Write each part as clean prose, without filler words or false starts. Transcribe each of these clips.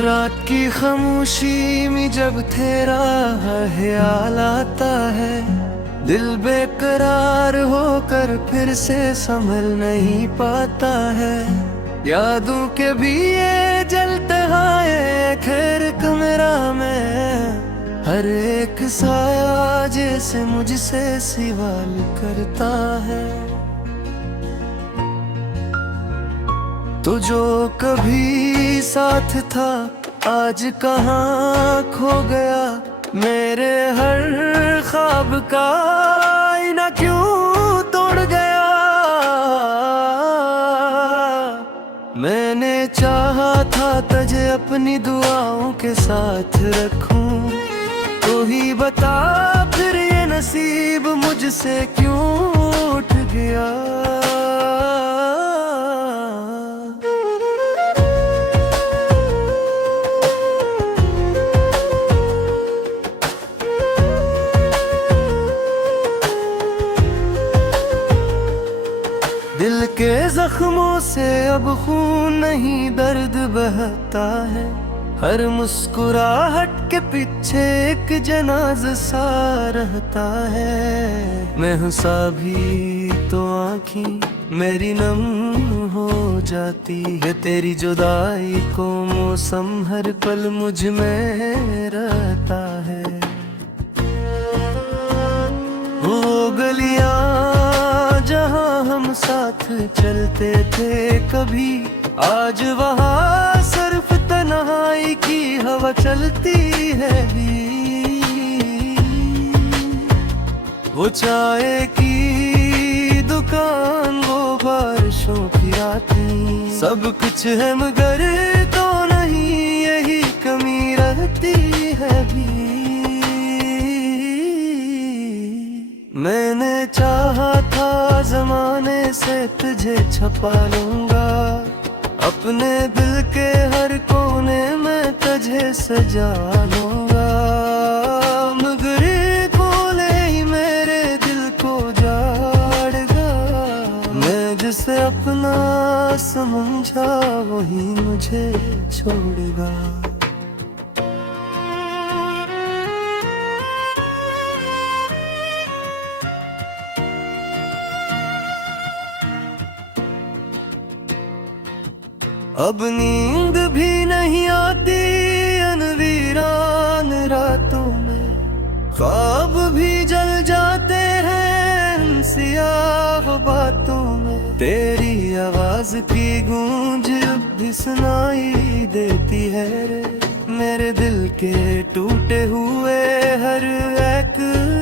रात की खामोशी में जब तेरा ख्याल आता है, दिल बेकरार होकर फिर से संभल नहीं पाता है। यादों के भी ये जलते हैं खैर कमरा में, हर एक साया जैसे मुझसे सवाल करता है। तो जो कभी साथ था आज कहाँ खो गया, मेरे हर ख्वाब का आईना क्यों तोड़ गया। मैंने चाहा था तुझे अपनी दुआओं के साथ रखूं, तू ही बता फिर ये नसीब मुझसे क्यों उठ गया। दिल के जख्मों से अब खून नहीं दर्द बहता है, हर मुस्कुराहट के पीछे एक जनाज़ा सा रहता है। मैं हंसा भी तो आँखें मेरी नम हो जाती है, तेरी जुदाई को मौसम हर पल मुझ में रहता है। वो गलियां जहाँ हम साथ चलते थे कभी, आज वहाँ सिर्फ तन्हाई की हवा चलती है। वो चाय की दुकान वो बारिशों की रातें, सब कुछ है मगर तो नहीं यही कमी रहती है भी। मैंने चाहा था जमाने से तुझे छुपा लूंगा, अपने दिल के हर कोने में तुझे सजा लूंगा, मगर बोले ही मेरे दिल को जाड़ेगा। मैं जिसे अपना समझा वही मुझे छोड़ेगा। अब नींद भी नहीं आती अनवीरान रातों में, ख्वाब भी जल जाते हैं सियाह बातों में। तेरी आवाज की गूंज अब भी सुनाई देती है रे, मेरे दिल के टूटे हुए हर एक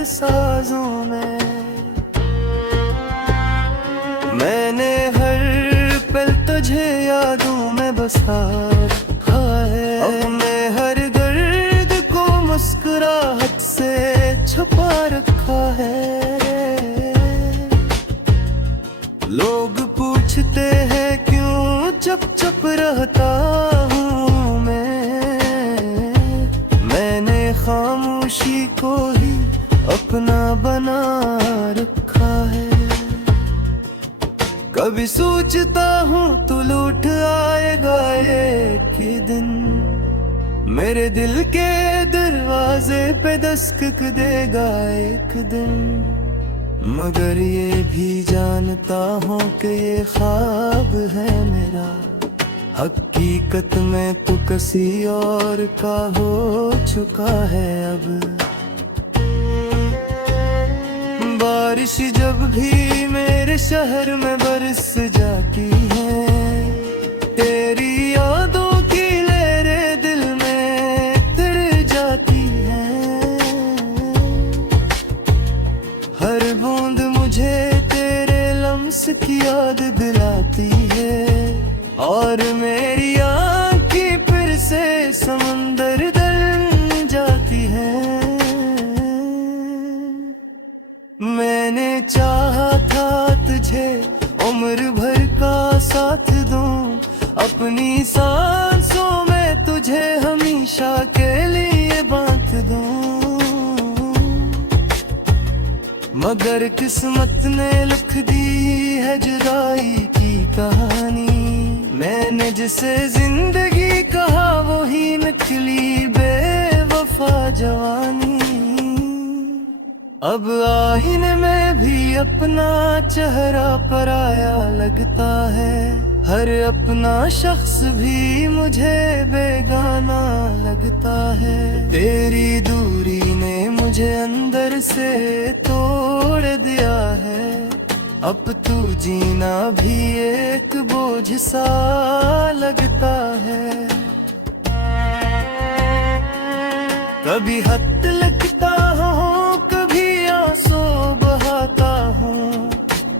साजों में। मैंने हर पल तुझे यादों में बसा रखा है, अपने हर दर्द को मुस्कुराहट से छुपा रखा है। लोग पूछते हैं क्यों चुप चुप रहता हूँ मैंने खामोशी को ही अपना बना रखा है। कभी सोचता हूँ तू लौट आएगा एक ही दिन, मेरे दिल के दरवाजे पे दस्तक देगा एक दिन। मगर ये भी जानता हूँ कि ये ख्वाब है मेरा, हकीकत में तू किसी और का हो चुका है अब। बारिश जब भी मेरे शहर में बरस जाती है, तेरी यादों की लहरें दिल में तिड़ जाती हैं। हर बूंद मुझे तेरे लम्स की याद दिलाती है, और मेरी आँखें फिर से समंदर बन जाती है। मैंने चाहा था तुझे उम्र भर का साथ दूं, अपनी सांसों में तुझे हमेशा के लिए बांध दूं। मगर किस्मत ने लिख दी है जुदाई की कहानी, मैंने जिसे जिंदगी कहा वो ही निकली बेवफा जवानी। अब आईने में भी अपना चेहरा पराया लगता है, हर अपना शख्स भी मुझे बेगाना लगता है। तेरी दूरी ने मुझे अंदर से तोड़ दिया है, अब तू जीना भी एक बोझ सा लगता है। कभी हद लगता हूँ, कभी आंसू बहाता हूँ,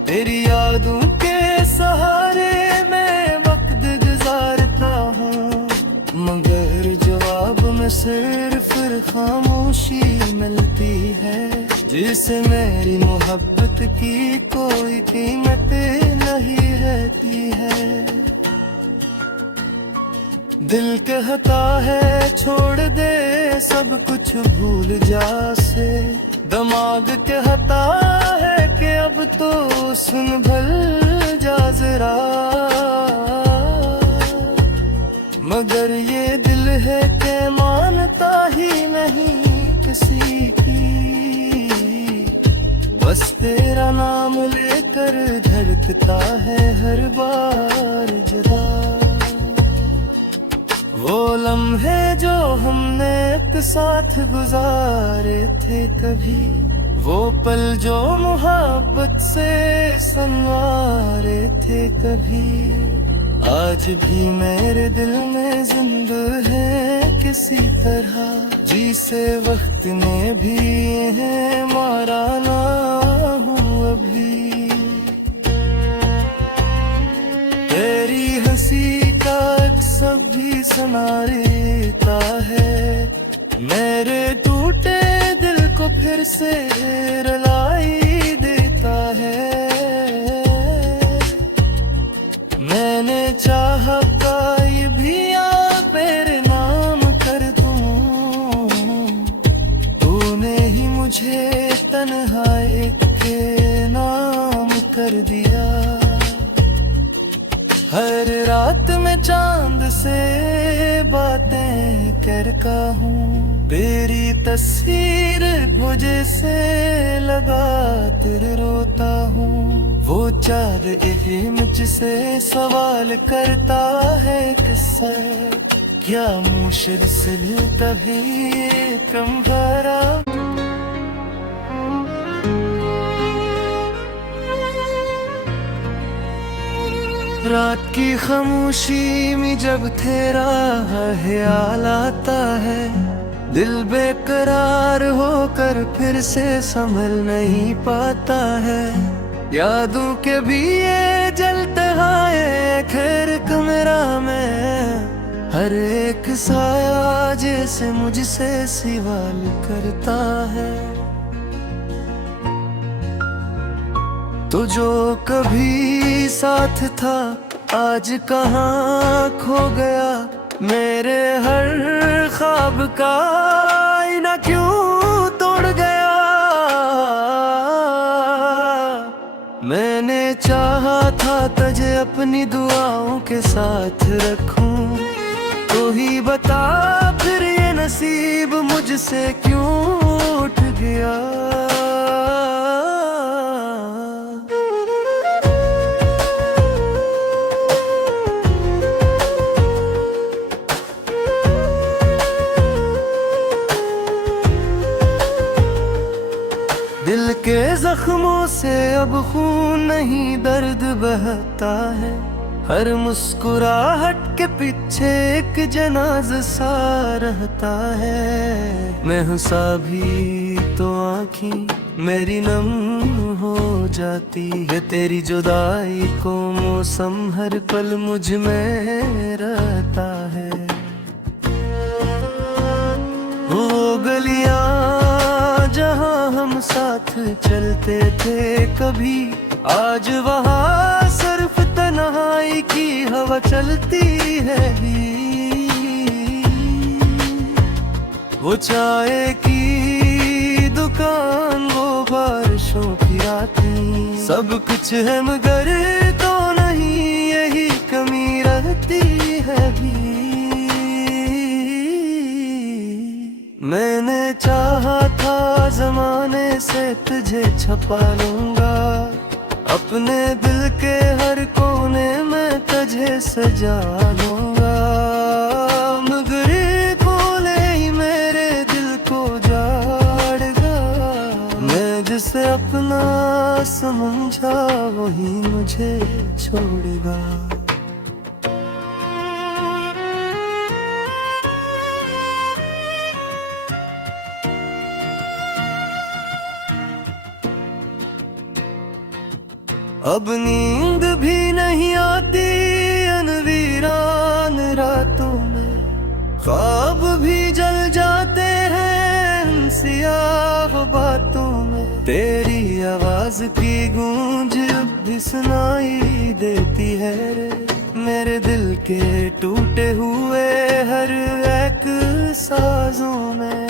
तेरी यादों के सहारे मैं वक्त गुजारता हूँ। मगर जवाब में सिर्फ खामोशी मिलती है, जिसे मेरी मोहब्बत की कोई कीमत नहीं रहती है। दिल कहता है छोड़ दे सब कुछ भूल जा से, दिमाग कहता है कि अब तो सुन भल जा जरा। मगर ये दिल है कि मानता ही नहीं किसी की, बस तेरा नाम लेकर धड़कता है हर बार जुदा। वो लम्हे जो हमने एक साथ गुजारे थे कभी, वो पल जो मोहब्बत से संवारे थे कभी, आज भी मेरे दिल में जिंदा है किसी तरह, जिसे वक्त ने भी है मारा ना हूँ अभी। तेरी हंसी का सब भी सुना देता है, मेरे टूटे दिल को फिर से रुलाई देता है। मैंने चाहा का ये भी आप मेरे नाम कर दूं, तूने ही मुझे तन्हाई के नाम कर दिया। हर रात में चांद से बातें करता हूँ, तेरी तस्वीर मुझे से लगा तेरे रोता हूँ। वो चाँद यही मुझसे सवाल करता है किस्सा, क्या मुझसे तभी कम भरा। रात की खामोशी में जब तेरा ख्याल आता है, दिल बेकरार होकर फिर से संभल नहीं पाता है। यादों के भी ये जलते हैं खैर कमरा में, हर एक साया जैसे मुझसे सवाल करता है। तो जो कभी साथ था आज कहाँ खो गया, मेरे हर ख्वाब का आईना क्यों तोड़ गया। मैंने चाहा था तुझे अपनी दुआओं के साथ रखूं, तो ही बता फिर ये नसीब मुझसे क्यों उठ गया। दिल के जख्मों से अब खून नहीं दर्द बहता है, हर मुस्कुराहट के पीछे एक जनाज़ा सा रहता है। मैं हंसा भी तो आँखें मेरी नम हो जाती है, तेरी जुदाई को मौसम हर पल मुझ में रहता है। वो गलियां जहाँ हम साथ चलते थे कभी, आज वहाँ सिर्फ तन्हाई की हवा चलती है। वो चाय की दुकान वो बारिशों की रातें, सब कुछ है मगर तो नहीं यही कमी रहती चाहा था जमाने से तुझे छुपा लूंगा, अपने दिल के हर कोने में तुझे सजा लूंगा। मगर ये बोले ही मेरे दिल को जाड़ेगा, मैं जिसे अपना समझा वही मुझे छोड़ेगा। अब नींद भी नहीं आती अनवीरान रातों में, ख्वाब भी जल जाते हैं सियाह बातों में। तेरी आवाज की गूंज अब भी सुनाई देती है रे, मेरे दिल के टूटे हुए हर एक साजों में।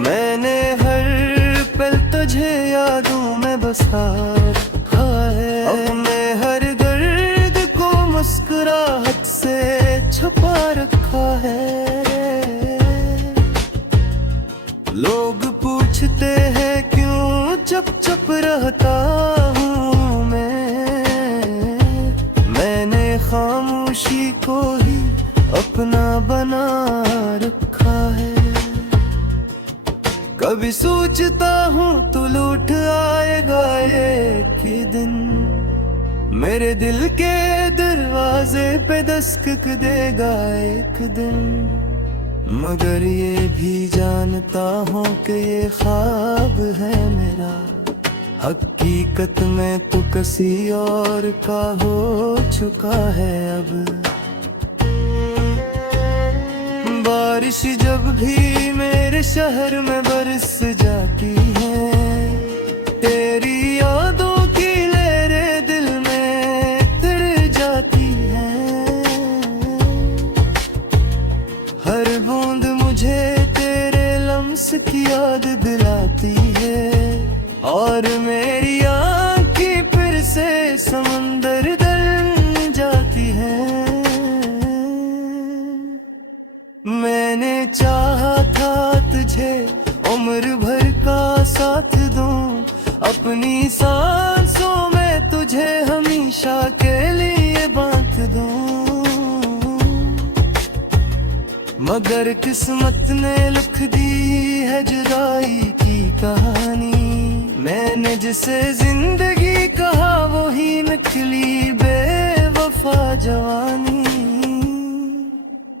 मैंने हर पल तुझे यादों में बसा रखा है, अपने हर दर्द को मुस्कुराहट से छुपा रखा है। लोग पूछते हैं क्यों चुप चुप रहता हूँ मैंने खामोशी को ही अपना बना रखा है। कभी सोचता हूँ तू लौट आएगा एक ही दिन, मेरे दिल के दरवाजे पे दस्तक देगा एक दिन। मगर ये भी जानता हूँ कि ये ख्वाब है मेरा, हकीकत में तू किसी और का हो चुका है अब। बारिश जब भी मेरे शहर में बरस जाती है, तेरी यादों की लहरें दिल में तर जाती हैं। हर बूंद मुझे तेरे लम्स की याद दिलाती है, और मेरी आँखें फिर से समंदर बन जाती हैं। मैंने चाहा था तुझे उम्र भर का साथ दूं, अपनी सांसों में तुझे हमेशा के लिए बांध दूं। मगर किस्मत ने लिख दी है जुदाई की कहानी, मैंने जिसे जिंदगी कहा वो ही निकली बेवफा जवानी।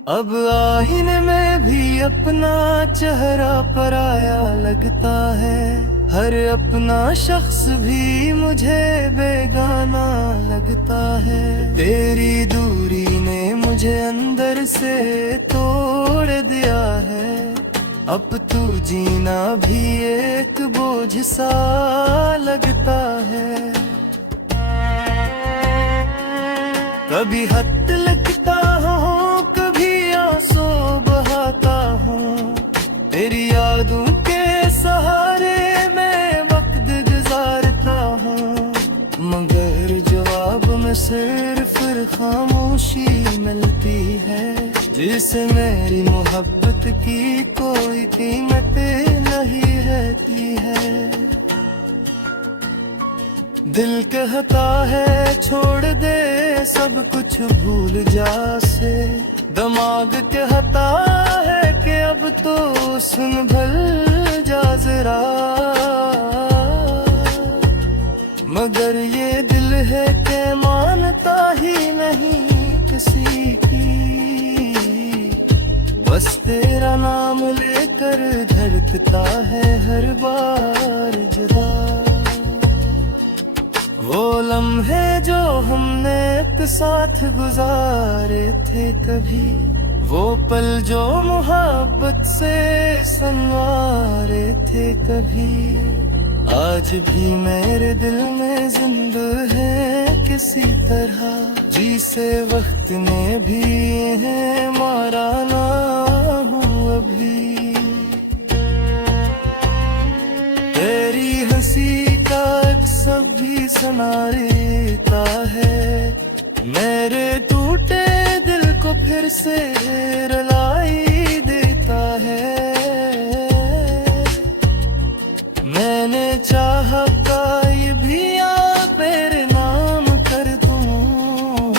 अब आईने में भी अपना चेहरा पराया लगता है, हर अपना शख्स भी मुझे बेगाना लगता है। तेरी दूरी ने मुझे अंदर से तोड़ दिया है, अब तू जीना भी एक बोझ सा लगता है। कभी हद लगता हूँ आंसू बहाता हूँ, तेरी यादों के सहारे मैं वक्त गुजारता हूँ। मगर जवाब में सिर्फ खामोशी मिलती है, जिसे मेरी मोहब्बत की कोई कीमत नहीं रहती है। दिल कहता है छोड़ दे सब कुछ भूल जा से, दिमाग कहता है कि अब तो सुन भल जा जरा। मगर ये दिल है कि मानता ही नहीं किसी की, बस तेरा नाम लेकर धड़कता है हर बार जुदा। वो लम्हे जो हमने एक साथ गुजारे थे कभी, वो पल जो मोहब्बत से संवारे थे कभी, आज भी मेरे दिल में जिंदा है किसी तरह। जिसे वक्त ने भी है मारा ना हूँ अभी। तेरी हंसी का सब भी सुना देता है, मेरे टूटे दिल को फिर से रुलाई देता चाहा का ये भी आप मेरे नाम कर दूं,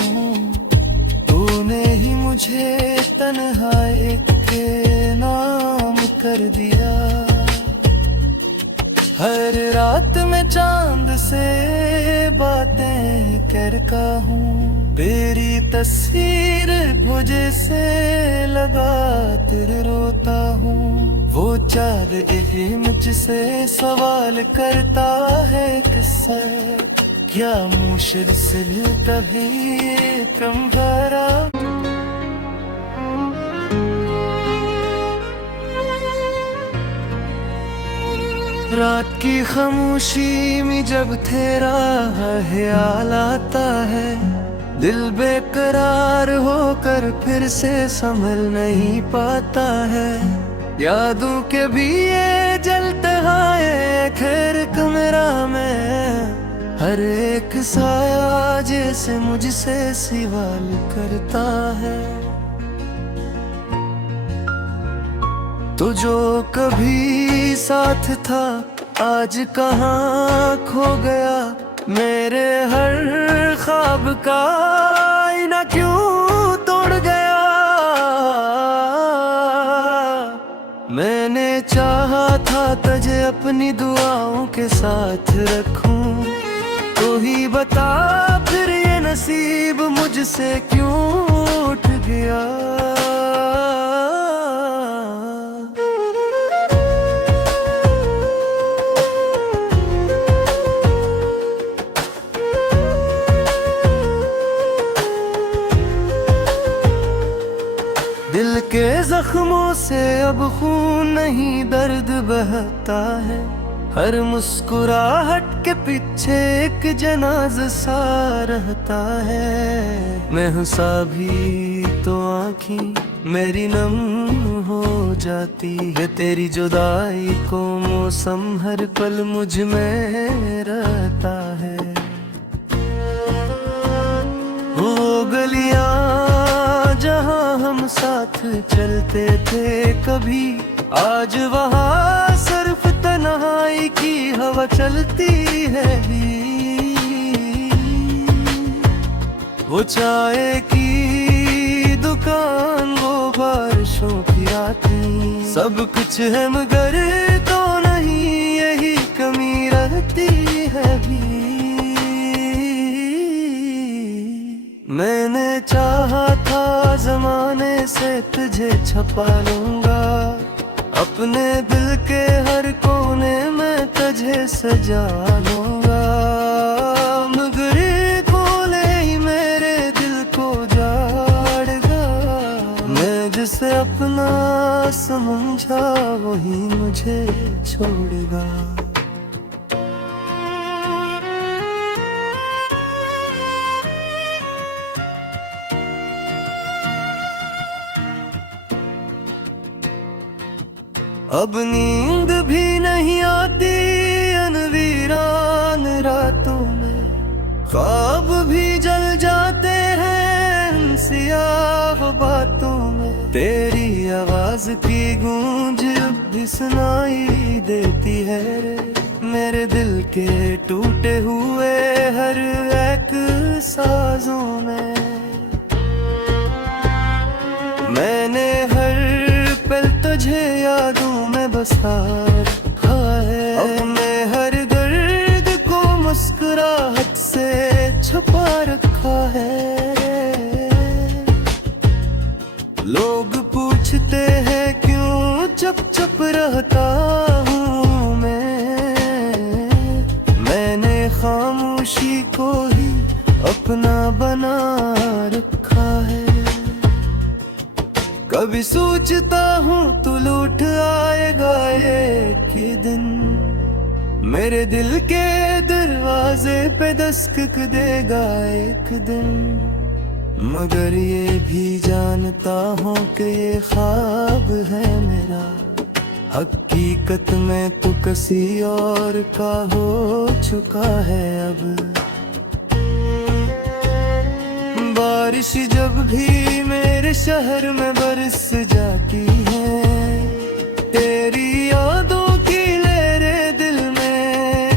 तूने ही मुझे तन्हाई के नाम कर दिया। हर रात में चांद से बातें करता हूँ, तेरी तस्वीर मुझे से लगा तेरे रोता हूँ। वो चाँद यही मुझसे सवाल करता है किस्सा, क्या मुझसे तभी कम भरा। रात की खामोशी में जब तेरा ख्याल आता है, दिल बेकरार होकर फिर से संभल नहीं पाता है। यादों के भी ये जलते हैं खैर कमरा में, हर एक साया जैसे मुझसे सवाल करता है। तो जो कभी साथ था आज कहाँ खो गया, मेरे हर ख्वाब का आईना क्यों तोड़ गया। मैंने चाहा था तुझे अपनी दुआओं के साथ रखूं, तो ही बता फिर ये नसीब मुझसे क्यों उठ गया। दिल के जख्मों से अब खून नहीं दर्द बहता है, हर मुस्कुराहट के पीछे एक जनाज़ा सा रहता है। मैं हंसा भी तो आँखें मेरी नम हो जाती है, तेरी जुदाई को मौसम हर पल मुझ में रहता है। वो गलियां जहाँ हम साथ चलते थे कभी, आज वहाँ सिर्फ तन्हाई की हवा चलती है। वो चाय की दुकान, वो बारिशों की रातें, सब कुछ है मगर तो नहीं यही कमी रहती है भी। मैंने चाहा था जमाने से तुझे छुपा लूंगा, अपने दिल के हर कोने में तुझे सजा लूंगा, मगर कोले ही मेरे दिल को जाड़ेगा। मैं जिसे अपना समझा वही मुझे छोड़ेगा। अब नींद भी नहीं आती अनवीरान रातों में, ख्वाब भी जल जाते हैं सियाह बातों में। तेरी आवाज की गूंज अब भी सुनाई देती है रे, मेरे दिल के टूटे हुए हर एक साजों में। मैंने हर पल तुझे यादों में बसा रखा है, अब मैं हर दर्द को मुस्कुराहट से छुपा रखा है। लोग पूछते हैं क्यों चुप चुप रहता हूँ मैंने खामोशी को ही अपना बना रखा है। कभी सोचता हूँ तू लौट आएगा एक ही दिन, मेरे दिल के दरवाजे पे दस्तक देगा एक दिन। मगर ये भी जानता हूँ कि ये ख्वाब है मेरा, हकीकत में तू किसी और का हो चुका है अब। बारिश जब भी मेरे शहर में बरस जाती है, तेरी यादों की लहरें दिल में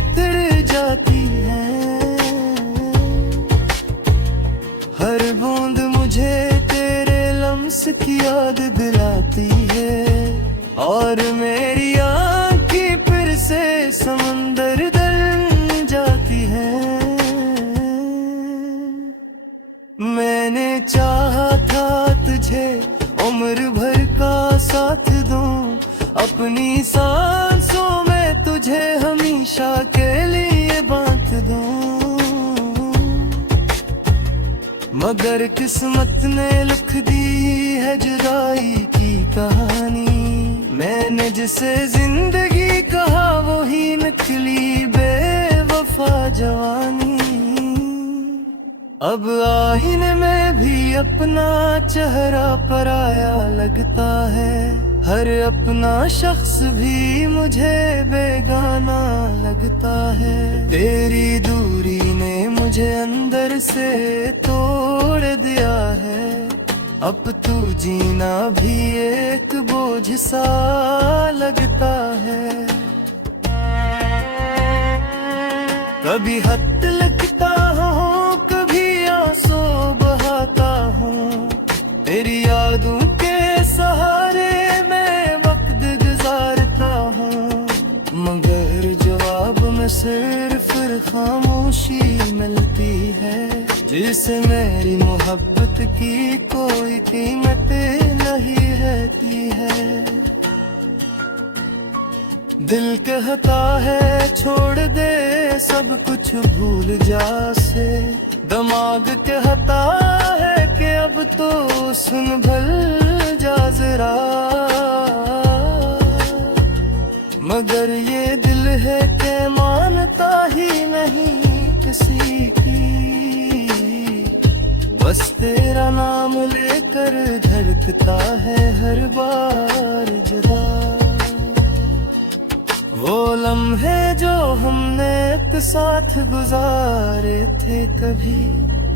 की याद दिलाती है, और मेरी आँखें फिर से समंदर बन जाती है। मैंने चाहा था तुझे उम्र भर का साथ दूं, अपनी सांसों में तुझे हमेशा के लिए बांध दूं, मगर किस्मत ने लिख दी है जुदाई की कहानी। मैंने जिसे जिंदगी कहा वो ही निकली बेवफा जवानी। अब आईने में भी अपना चेहरा पराया लगता है, हर अपना शख्स भी मुझे बेगाना लगता है। तेरी दूरी ने मुझे अंदर से तोड़ दिया है, अब तू जीना भी एक बोझ सा लगता है। कभी हद लगता हूँ, कभी आंसू बहाता हूँ, तेरी यादों के सहारे मैं वक्त गुजारता हूँ, मगर जवाब में सिर्फ खामोशी मिलती है, जिसे मेरी मोहब्बत की कोई कीमत नहीं रहती है। दिल कहता है छोड़ दे सब कुछ भूल जा से, दिमाग कहता है कि अब तो सुन भल जा जरा, मगर ये दिल है कि मानता ही नहीं किसी की, बस तेरा नाम लेकर धड़कता है हर बार जुदा। वो लम्हे जो हमने एक साथ गुजारे थे कभी,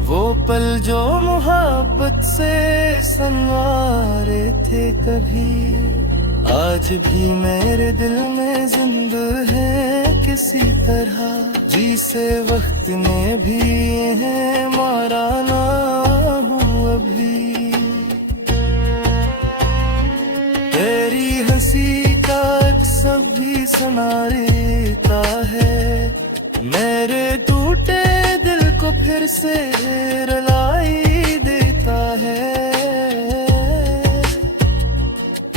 वो पल जो मोहब्बत से संवारे थे कभी, आज भी मेरे दिल में जिंदा है किसी तरह, जिसे वक्त ने भी है मारा ना हूँ अभी। तेरी हंसी का सब भी सुना देता है, मेरे टूटे दिल को फिर से रुलाई देता है।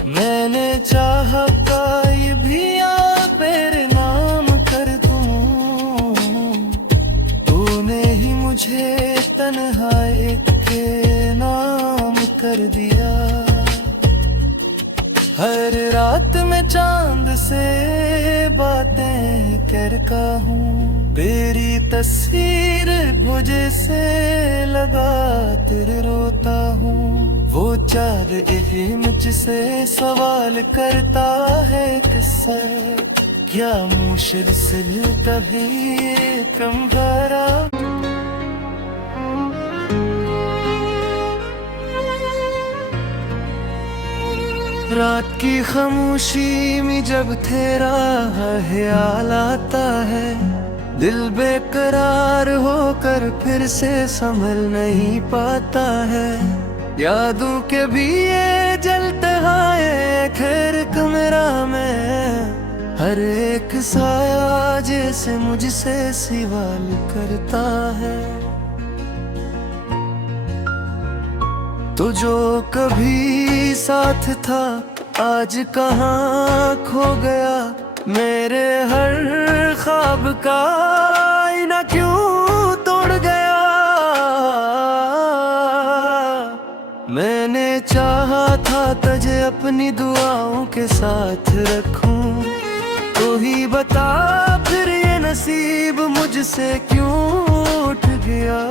मैंने चाहा था ये भी आप मेरे नाम कर दूं, तूने ही मुझे तन्हाई के नाम कर दिया। हर रात में चांद से बातें करता हूँ, तेरी तस्वीर मुझे से लगा तेरे रोता हूँ। वो चाँद यही मुझसे सवाल करता है किस्सा, क्या मुझसे कभी कम भरा। रात की खामोशी में जब तेरा ख्याल आता है, दिल बेकरार होकर फिर से संभल नहीं पाता है। यादों के भी ये जलते हैं खैर कमरा में, हर एक साया जैसे मुझसे सवाल करता है। तो जो कभी साथ था आज कहाँ खो गया, मेरे हर ख्वाब का आईना क्यों तोड़ गया। मैंने चाहा था तुझे अपनी दुआओं के साथ रखूं, तो ही बता फिर ये नसीब मुझसे क्यों उठ गया।